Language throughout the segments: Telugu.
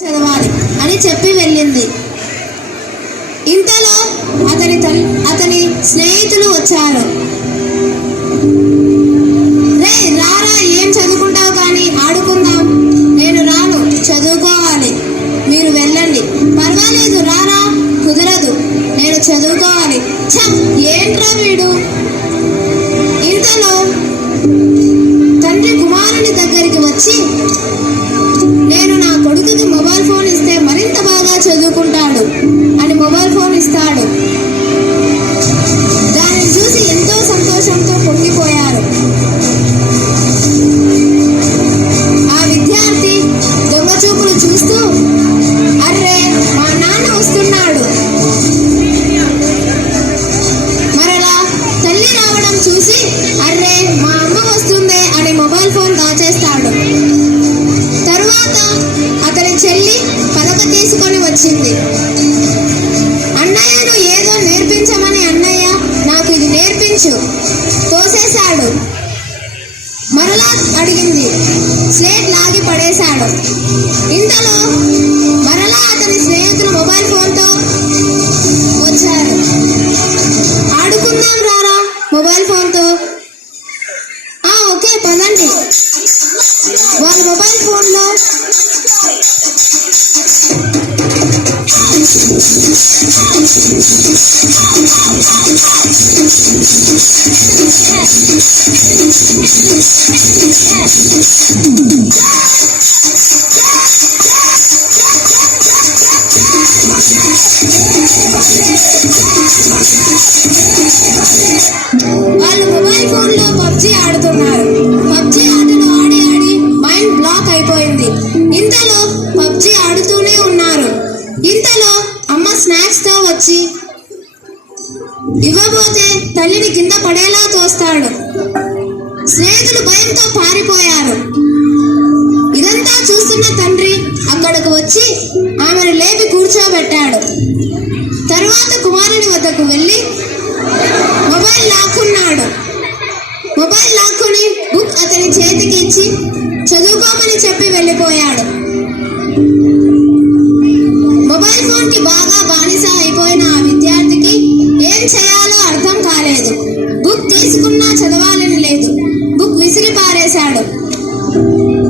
చదవాలి అని చెప్పి వెళ్ళింది. ఇంతలో అతని స్నేహితులు వచ్చారు. రే రారా, ఏం చదువుకుంటావు కానీ ఆడుకుందాం. నేను రాను, చదువుకోవాలి, మీరు వెళ్ళండి. పర్వాలేదు రారా. కుదరదు, నేను చదువుకోవాలి. ఏంట్రా వీడు. ఇంతలో తండ్రి కుమారుని దగ్గరికి వచ్చి, నేను నా కొడుకుకి మొబైల్ ఫోన్ ఇస్తే మరింత బాగా చదువుకుంటాడు అని మొబైల్ ఫోన్ ఇస్తాడు. దానిని చూసి ఎంతో సంతోషంతో పొంగిపోయారు. ఆ విద్యార్థి దొంగ చూపులు చూస్తూ, అర్రే మా నాన్న వస్తున్నాడు. మరలా తల్లి రావడం చూసి, అర్రే మా అమ్మ వస్తుందే అని మొబైల్ ఫోన్ దాచేస్తాడు. తరువాత అతని చెల్లి పలక తీసుకొని వచ్చింది. అన్నయ్యను ఏదో నేర్పించమని, అన్నయ్య నాకు ఇది నేర్పించు. తోసేశాడు. మరలా అడిగింది. స్లేట్ లాగి పడేశాడు. ఇంతలో మరలా అతని స్నేహితులు మొబైల్ ఫోన్తో వచ్చారు. ఆడుకుందాం రారా మొబైల్ ఫోన్తో. ఓకే పదండి. వాళ్ళ మొబైల్ ఫోన్లో పబ్జీ ఆడుతున్నారు. పబ్జీ ఆటలు ఆడి ఆడి మైండ్ బ్లాక్ అయిపోయింది. ఇంతలో పబ్జీ ఆడుతూనే ఉన్నారు. ఇంతలో అమ్మ స్నాక్స్ తో వచ్చి ఇవ్వబోతే తల్లిని కింద పడేలా తోస్తాడు. స్నేహితులు భయంతో పారిపోయారు. ఇదంతా చూస్తున్న తండ్రి అక్కడకు వచ్చి ఆమెను లేపి కూర్చోబెట్టాడు. తరువాత కుమారుని వద్దకు వెళ్ళి మొబైల్ లాక్కున్నాడు. మొబైల్ లాక్కుని బుక్ అతని చేతికి ఇచ్చి చదువుకోమని చెప్పి వెళ్ళిపోయాడు. మొబైల్ ఫోన్ కి బాగా బానిస అయిపోయిన ఆ విద్యార్థికి ఏం చేయాలో అర్థం కాలేదు. బుక్ తీసుకున్నా చదవాలని లేదు. బుక్ విసిరి పారేశాడు.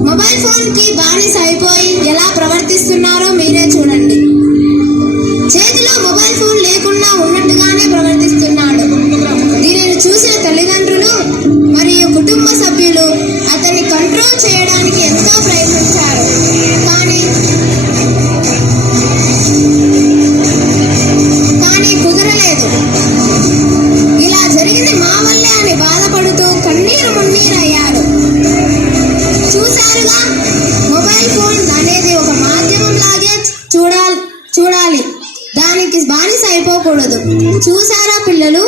మొబైల్ ఫోన్ కి బానిస అయిపోయి ఎలా ప్రవర్తిస్తున్నారో మీరే చూడండి. చేతిలో మొబైల్ ఫోన్ లేకుండా ఉన్నట్టుగానే ప్రవర్తిస్తున్నాడు. దీనిని చూసిన తల్లిదండ్రులు మరియు కుటుంబ సభ్యులు అతన్ని కంట్రోల్ చేయడానికి ఎంతో ప్రయత్నించారు. కానీ కుదరలేదు. ఇలా జరిగింది మా వల్లే అని బాధపడుతూ కన్నీరు మున్నీరయ్యారు. చూశారుగా, మొబైల్ ఫోన్ అనేది ఒక మాధ్యమం లాగే చూడాలి, దానికి బానిస అయిపోకూడదు. చూసారా పిల్లలు,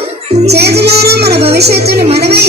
చేతులారా మన భవిష్యత్తుని మనమే